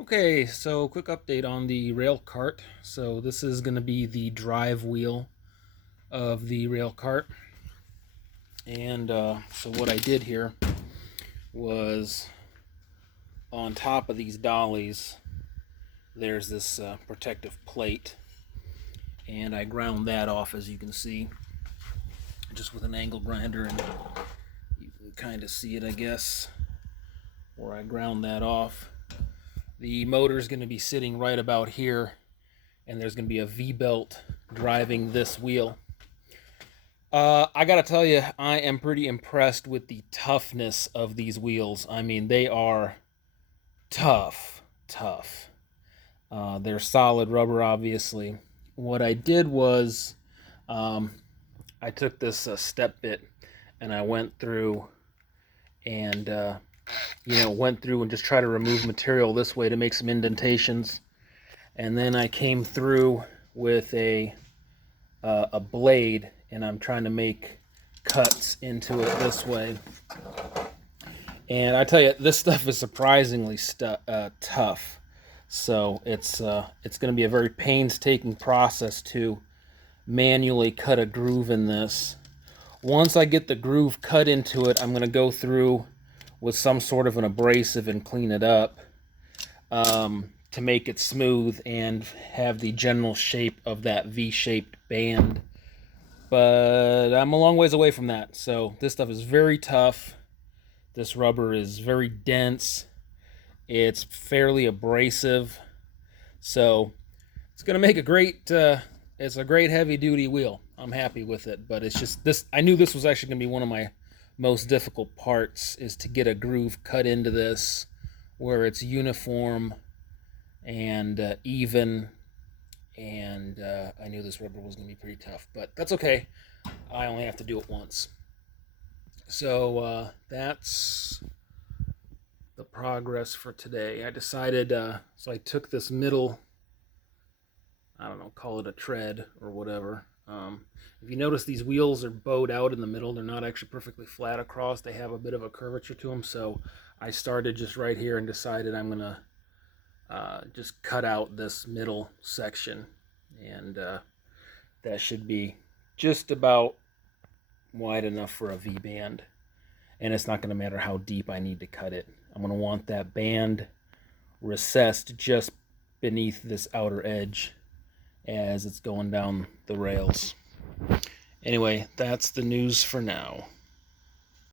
Okay, so quick update on the rail cart. So this is going to be the drive wheel of the rail cart. And so what I did here was on top of these dollies, there's this protective plate. And I ground that off, as you can see, just with an angle grinder. And you can kind of see it, I guess, where I ground that off. The motor is going to be sitting right about here, and there's going to be a V-belt driving this wheel. I gotta tell you, I am pretty impressed with the toughness of these wheels. I mean, they are tough. They're solid rubber, obviously. What I did was, I took this step bit and I went through and just try to remove material this way to make some indentations, and then I came through with a blade, and I'm trying to make cuts into it this way. And I tell you, this stuff is surprisingly tough. So it's going to be a very painstaking process to manually cut a groove in this. Once I get the groove cut into it, I'm going to go through with some sort of an abrasive and clean it up to make it smooth and have the general shape of that V-shaped band. But I'm a long ways away from that. So this stuff is very tough. This rubber is very dense. It's fairly abrasive. So it's going to make a great, it's a great heavy duty wheel. I'm happy with it, but it's just this, I knew this was actually going to be one of my most difficult parts, is to get a groove cut into this where it's uniform and even. And I knew this rubber was going to be pretty tough, but that's okay. I only have to do it once. So that's the progress for today. I decided, so I took this middle, I don't know, call it a tread or whatever. If you notice, these wheels are bowed out in the middle. They're not actually perfectly flat across. They have a bit of a curvature to them. So I started just right here and decided I'm going to just cut out this middle section. And that should be just about wide enough for a V-band. And it's not going to matter how deep I need to cut it. I'm going to want that band recessed just beneath this outer edge as it's going down the rails. Anyway, that's the news for now.